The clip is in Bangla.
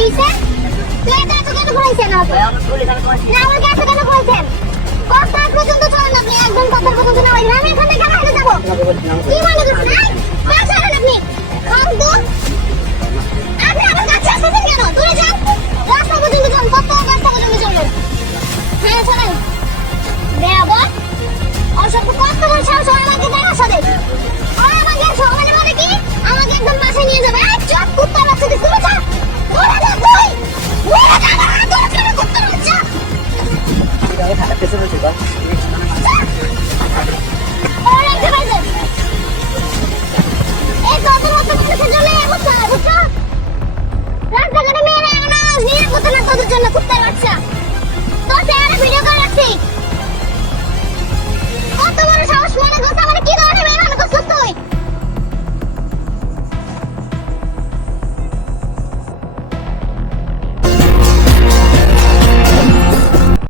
হইছে তুই এত এত কেন ঘুরাইছেন আমাকে না আমাকে এত কেন ঘুরাইছেন? কথা পর্যন্ত চলেন আপনি একদম কথা পর্যন্ত না হইলে আমি এখান থেকে বাইরে যাব। কি মনে করছেন পা ছাড়েন আপনি। ফালতু আপনি আমার কাছে আসতেছেন কেন? দূরে যান। রাস্তা পর্যন্ত যান কত রাস্তা পর্যন্ত চলবেন হ্যাঁ চলেন। বেয়াবা অসভ্য কত বড় সাহস আমাকে অবস্থা বুঝছ রাস্তাঘাটে মেয়েরা এমন নিয়ে কত না তোদের জন্য কুত্তার বাচ্চা